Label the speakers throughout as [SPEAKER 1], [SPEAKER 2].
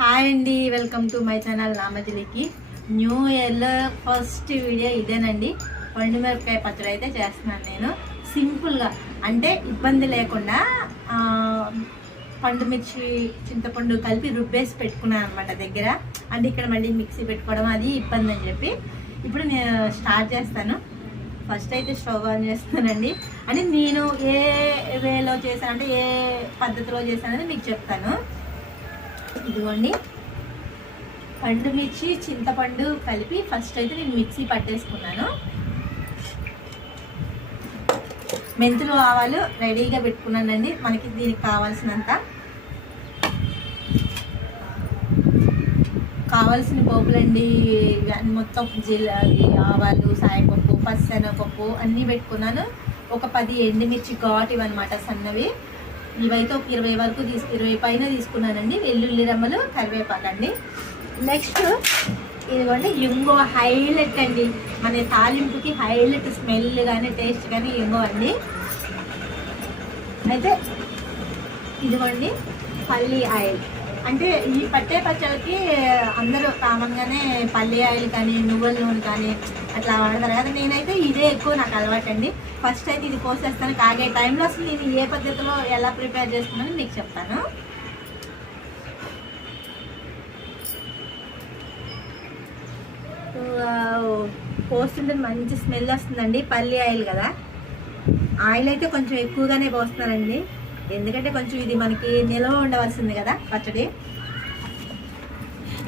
[SPEAKER 1] Hi అండి welcome to my channel నామజిలికి. New ఇయర్లో ఫస్ట్ వీడియో ఇదేనండి. పండు మిరపకాయ పచ్చడి అయితే చేస్తున్నాను నేను. సింపుల్గా అంటే ఇబ్బంది లేకుండా పండు మిర్చి చింతపండు కలిపి రుబ్బేసి పెట్టుకున్నాను అనమాట దగ్గర. అంటే ఇక్కడ మళ్ళీ మిక్సీ పెట్టుకోవడం అది ఇబ్బంది అని చెప్పి. ఇప్పుడు నేను స్టార్ట్ చేస్తాను. ఫస్ట్ అయితే స్టవ్ ఆన్ చేస్తానండి అంటే నేను ఏ వేలో చేశాను అంటే ఏ పద్ధతిలో చేశానని మీకు చెప్తాను. ఇదిగోండి. పండు మిర్చి చింతపండు కలిపి ఫస్ట్ అయితే నేను మిక్సీ పట్టేసుకున్నాను. మెంతులు ఆవాలు రెడీగా పెట్టుకున్నానండి. మనకి దీనికి కావాల్సినంత. కావాల్సిన పోపులండి మొత్తం జీలకర్ర ఆవాలు సాయపప్పు పచ్చనపప్పు అన్నీ పెట్టుకున్నాను. ఒక పది ఎండుమిర్చి ఘాట్ ఇవన్నమాట సన్నవి. ఇవైతే ఒక ఇరవై వరకు తీసు ఇరవై పైన తీసుకున్నానండి. వెల్లుల్లి రెమ్మలు కరివేపాకండి. నెక్స్ట్ ఇదిగోండి ఇంగో హైలైట్ అండి. మన తాలింపుకి హైలైట్ స్మెల్ కానీ టేస్ట్ కానీ ఇంగో అండి. అయితే ఇదిగోండి పల్లి ఆయిల్. అంటే ఈ పట్టే పచ్చడికి అందరూ కామన్గానే పల్లి ఆయిల్ కానీ నువ్వుల నూనె కానీ అట్లా వాడతారు. కదా నేనైతే ఇదే ఎక్కువ నాకు అలవాటు అండి ఫస్ట్ అయితే ఇది పోసేస్తాను కాగే టైంలో అసలు నేను ఏ పద్ధతిలో ఎలా ప్రిపేర్ చేస్తున్నాను మీకు చెప్తాను. పోస్తుంటే మంచి స్మెల్ వస్తుందండి. పల్లి ఆయిల్ కదా. ఆయిల్ అయితే కొంచెం ఎక్కువగానే పోస్తున్నారండి. ఎందుకంటే కొంచెం ఇది మనకి నిల్వ ఉండవలసింది కదా పచ్చడి.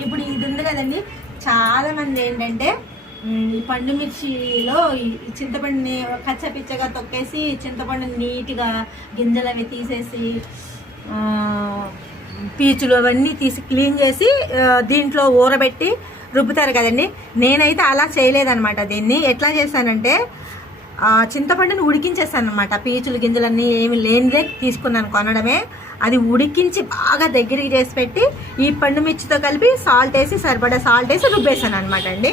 [SPEAKER 1] ఇప్పుడు ఇది ఉంది కదండి చాలామంది ఏంటంటే ఈ పండు మిర్చిలో ఈ చింతపండుని కచ్చ పిచ్చగా తొక్కేసి చింతపండుని నీట్గా గింజలు అవి తీసేసి పీచులు అవన్నీ తీసి క్లీన్ చేసి దీంట్లో ఊరబెట్టి రుబ్బుతారు కదండి. నేనైతే అలా చేయలేదన్నమాట దీన్ని. ఎట్లా చేశానంటే చింతపండుని ఉడికించేసాను అనమాట పీచులు గింజలన్నీ ఏమి లేనిదే తీసుకున్నాను కొనడమే. అది ఉడికించి బాగా దగ్గరికి చేసి పెట్టి ఈ పండు మిర్చితో కలిపి సాల్ట్ వేసి సరిపడా సాల్ట్ వేసి రుబ్బేసాను అనమాట అండి.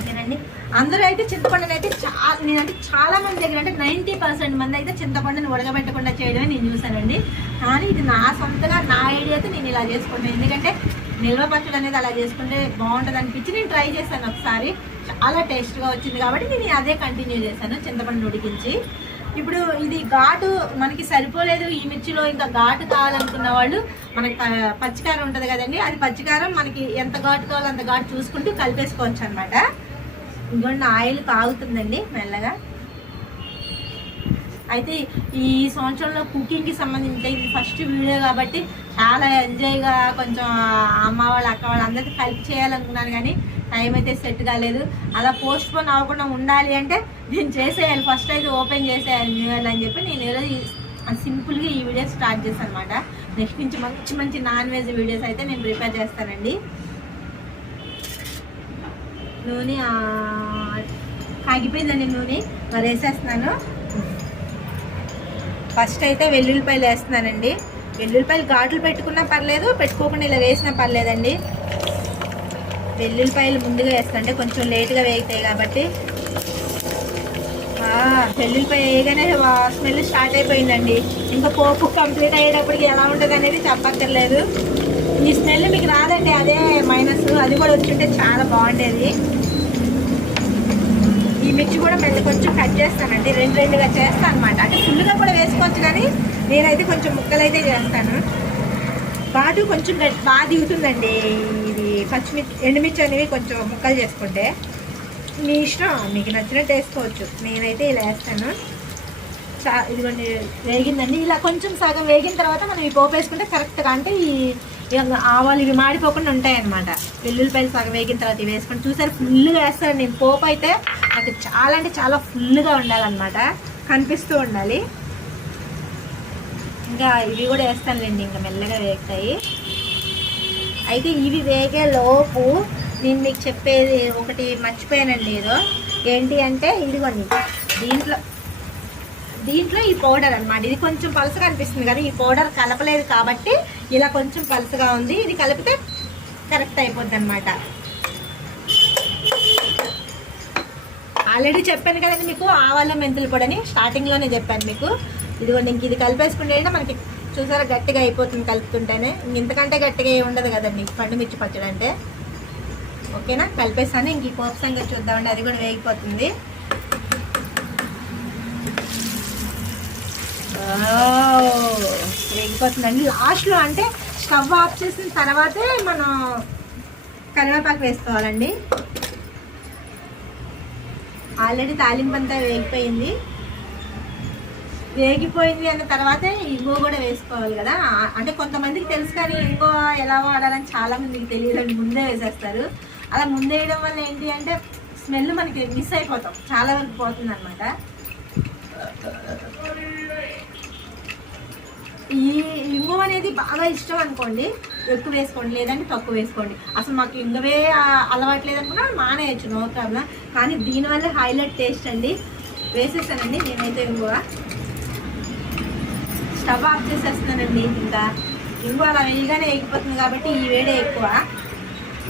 [SPEAKER 1] ఓకేనండి. అందరూ అయితే చింతపండుని అయితే చాలా నేనంటే చాలా మంది దగ్గర అంటే నైంటీ పర్సెంట్ మంది అయితే చింతపండుని ఉడకబెట్టకుండా చేయడమే నేను చూసానండి కానీ ఇది నా సొంతగా నా ఐడియాతో నేను ఇలా చేసుకుంటాను. ఎందుకంటే నిల్వ పచ్చడి అనేది అలా చేసుకుంటే బాగుంటుంది అనిపించి నేను ట్రై చేశాను ఒకసారి. చాలా టేస్ట్గా వచ్చింది కాబట్టి నేను అదే కంటిన్యూ చేశాను చింతపండు ఉడికించి. ఇప్పుడు ఇది ఘాటు మనకి సరిపోలేదు ఈ మిర్చిలో ఇంకా ఘాటు కావాలనుకున్న వాళ్ళు మనకి పచ్చికారం ఉంటుంది కదండి అది పచ్చికారం మనకి ఎంత ఘాటు కావాలో అంత ఘాటు చూసుకుంటూ కలిపేసుకోవచ్చు అనమాట ఇంకొన్ని ఆయిల్ కాగుతుందండి మెల్లగా. అయితే ఈ సంవత్సరంలో కుకింగ్కి సంబంధించి ఇది ఫస్ట్ వీడియో కాబట్టి చాలా ఎంజాయ్గా కొంచెం అమ్మ వాళ్ళు అక్క వాళ్ళు అందరికీ కలిపి చేయాలనుకున్నాను కానీ టైం అయితే సెట్ కాలేదు. అలా పోస్ట్ పోన్ అవ్వకుండా ఉండాలి అంటే నేను చేసేయాలి. ఫస్ట్ అయితే ఓపెన్ చేసేయాలి న్యూ ఇయర్ అని చెప్పి నేను ఈరోజు సింపుల్గా ఈ వీడియో స్టార్ట్ చేశాను అనమాట నెక్స్ట్ నుంచి మంచి మంచి నాన్ వెజ్ వీడియోస్ అయితే నేను ప్రిపేర్ చేస్తానండి. నూనె ఆగిపోయిందండి కాగిపోయిందండి నూనె. మరి వేసేస్తున్నాను. ఫస్ట్ అయితే వెల్లుల్లిపాయలు వేస్తున్నానండి. వెల్లుల్లిపాయలు ఘాట్లు పెట్టుకున్నా పర్లేదు పెట్టుకోకుండా ఇలా వేసినా పర్లేదండి. వెల్లుల్లిపాయలు ముందుగా వేస్తుంటే కొంచెం లేట్గా వేగుతాయి కాబట్టి. వెల్లుల్లిపాయ వేయగానే స్మెల్ స్టార్ట్ అయిపోయిందండి. ఇంకా పోపు కంప్లీట్ అయ్యేటప్పటికి ఎలా ఉంటుంది అనేది చెప్పక్కర్లేదు. ఈ స్మెల్ మీకు రాదండి అదే మైనస్. అది కూడా వచ్చింటే చాలా బాగుండేది. ఈ మిర్చి కూడా మెల్ల కొంచెం కట్ చేస్తానండి. రెండు రెండుగా చేస్తాను అనమాట అంటే ఫుల్గా కూడా వేసుకోవచ్చు కానీ నేనైతే కొంచెం ముక్కలైతే చేస్తాను. ఘాటు కొంచెం బాగా దిగుతుందండి. పచ్చిమిర్చి ఎండుమిర్చి అనేవి కొంచెం ముక్కలు చేసుకుంటే మీ ఇష్టం. మీకు నచ్చినట్టు వేసుకోవచ్చు. నేనైతే ఇలా వేస్తాను. చా ఇదిగోండి వేగిందండి. ఇలా కొంచెం సగం వేగిన తర్వాత మనం ఈ పోపు వేసుకుంటే కరెక్ట్గా అంటే ఈ ఆవాలు ఇవి మాడిపోకుండా ఉంటాయన్నమాట. వెల్లుల్లిపాయలు సగం వేగిన తర్వాత ఇవి వేసుకొని చూసారు ఫుల్గా వేస్తాను నేను. పోపు అయితే నాకు చాలా అంటే చాలా ఫుల్గా ఉండాలన్నమాట. కనిపిస్తూ ఉండాలి. ఇంకా ఇవి కూడా వేస్తానులేండి. ఇంకా మెల్లగా వేగుతాయి. అయితే ఇవి వేగే లోపు నేను మీకు చెప్పేది ఒకటి మర్చిపోయానండి లేదు ఏంటి అంటే ఇదిగోండి దీంట్లో దీంట్లో ఈ పౌడర్ అన్నమాట. ఇది కొంచెం పలుసగా అనిపిస్తుంది కదా ఈ పౌడర్ కలపలేదు కాబట్టి ఇలా కొంచెం పలుసగా ఉంది. ఇది కలిపితే కరెక్ట్ అయిపోద్ది అనమాట ఆల్రెడీ చెప్పాను కదండి మీకు ఆవాల మెంతులు పొడని స్టార్టింగ్లోనే చెప్పాను మీకు. ఇదిగోండి ఇంక ఇది కలిపేసుకుంటే మనకి చూసారా గట్టిగా అయిపోతుంది కలుపుతుంటేనే. ఇంతకంటే గట్టిగా ఏమి ఉండదు కదండి పండుమిర్చి పచ్చడి అంటే. ఓకేనా? కలిపేసాను ఇంక ఈ పోపు సంగతి చూద్దామండి అది కూడా వేగిపోతుంది. వేగిపోతుందండి. లాస్ట్లో అంటే స్టవ్ ఆఫ్ చేసిన తర్వాతే మనం కరివేపాకు వేసుకోవాలండి. ఆల్రెడీ తాలింపు అంతా వేగిపోయింది. వేగిపోయింది అన్న తర్వాతే ఇంగో కూడా వేసుకోవాలి కదా. అంటే కొంతమందికి తెలుసు కానీ ఇంగో ఎలా వాడాలని చాలా మందికి తెలియదు ముందే వేసేస్తారు. అలా ముందే వేయడం వల్ల ఏంటి అంటే స్మెల్ మనకి మిస్ అయిపోతాం. చాలా వరకు పోతుంది అనమాట ఈ ఇంగు అనేది బాగా ఇష్టం అనుకోండి. ఎక్కువ వేసుకోండి. లేదంటే తక్కువ వేసుకోండి. అసలు మాకు ఇంగవే ఆ, అలవాటు లేదనుకున్నా మానేయచ్చు. No problem. కానీ దీనివల్ల హైలైట్ టేస్ట్ అండి. వేసేసానండి. నేనైతే ఇంగువ స్టవ్ ఆఫ్ చేసేస్తున్నానండి. ఇంకా ఇంగువ అలా వేయగానే వేగిపోతుంది కాబట్టి ఈ వేడే ఎక్కువ.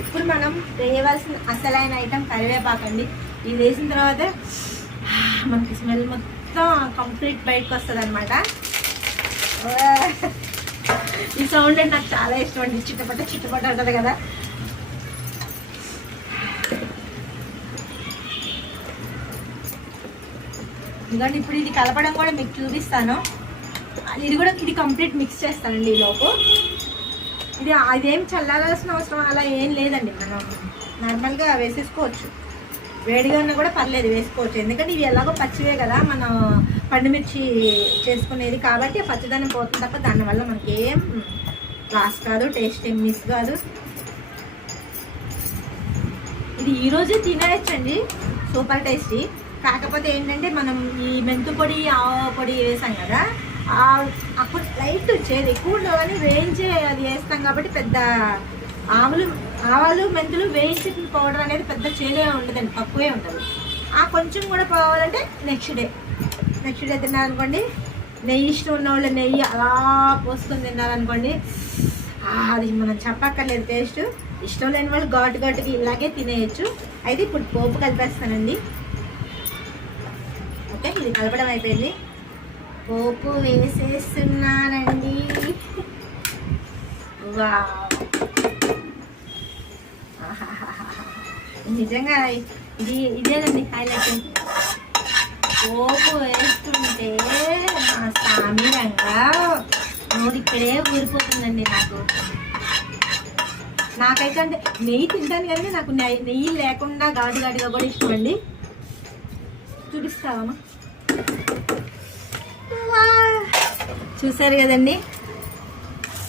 [SPEAKER 1] ఇప్పుడు మనం వేయవలసిన అసలైన ఐటెం కరివేపాకండి ఇది వేసిన తర్వాత మనకి స్మెల్ మొత్తం కంప్లీట్ బయటకు వస్తుంది అనమాట ఈ సౌండ్ అంటే నాకు చాలా ఇష్టం అండి. చిట్టపట్ట చిట్టపట్ట ఉంటుంది కదా. ఎందుకంటే ఇప్పుడు ఇది కలపడం కూడా మీకు చూపిస్తాను. ఇది కూడా ఇది కంప్లీట్ మిక్స్ చేస్తానండి ఈ లోపు. ఇది అదేం చల్లారాల్సిన అవసరం అలా ఏం లేదండి. మనం నార్మల్గా వేసేసుకోవచ్చు. వేడిగా ఉన్నా కూడా పర్లేదు వేసుకోవచ్చు. ఎందుకంటే ఇవి ఎలాగో పచ్చివే కదా మనం పండుమిర్చి చేసుకునేది కాబట్టి పచ్చదనం పోతుంది తప్ప దానివల్ల మనకి ఏం లాస్ కాదు టేస్ట్ ఏం మిస్ కాదు. ఇది ఈరోజే తినేయచ్చండి. Super tasty. కాకపోతే ఏంటంటే మనం ఈ మెంతు పొడి ఆవ పొడి వేసాం కదా అప్పుడు లైట్ వచ్చేది. ఎక్కువ ఉండవు కానీ వేయించే అది వేస్తాం కాబట్టి పెద్ద ఆవులు ఆవాలు మెంతులు వేయించిన పౌడర్ అనేది పెద్ద చేదే ఉండదండి తక్కువే ఉంటుంది ఆ కొంచెం కూడా పోవాలంటే నెక్స్ట్ డే నెక్స్ట్ డే తిన్నారనుకోండి నెయ్యి ఇష్టం ఉన్న వాళ్ళు నెయ్యి అలా పోసుకొని తిన్నారనుకోండి అది మనం చెప్పక్కర్లేదు టేస్ట్ ఇష్టం లేని వాళ్ళు ఘాటు ఘాటుకి ఇలాగే తినేయచ్చు. అయితే ఇప్పుడు పోపు కలిపేస్తానండి. ఓకే ఇది కలపడం అయిపోయింది. పోపు వేసేస్తున్నానండి వావ్. నిజంగా ఇది ఇదేనండి హైలైట్. పోపు వేస్తుంటే మా సామీరంగా నోరు ఇక్కడే ఊరిపోతుందండి నాకు. నాకైతే అంటే నెయ్యి తింటాను కానీ నాకు నెయ్యి నెయ్యి లేకుండా ఘాటు కూడా ఇష్టం అండి చూపిస్తావమ్మా చూసారు కదండి.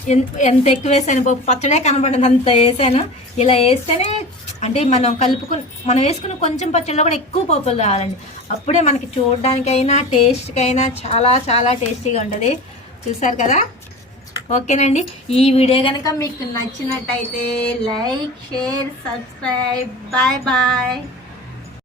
[SPEAKER 1] ఎంత ఎంత ఎక్కువ వేసాను పచ్చడే కనబడింది అంత వేసాను. ఇలా వేస్తేనే అంటే మనం కలుపుకుని మనం వేసుకున్న కొంచెం పచ్చడిలో కూడా ఎక్కువ పప్పులు రావాలండి. అప్పుడే మనకి చూడడానికైనా టేస్ట్కైనా చాలా చాలా టేస్టీగా ఉంటుంది. చూసారు కదా? ఓకేనండి. ఈ వీడియో కనుక మీకు నచ్చినట్టయితే like share subscribe. Bye bye.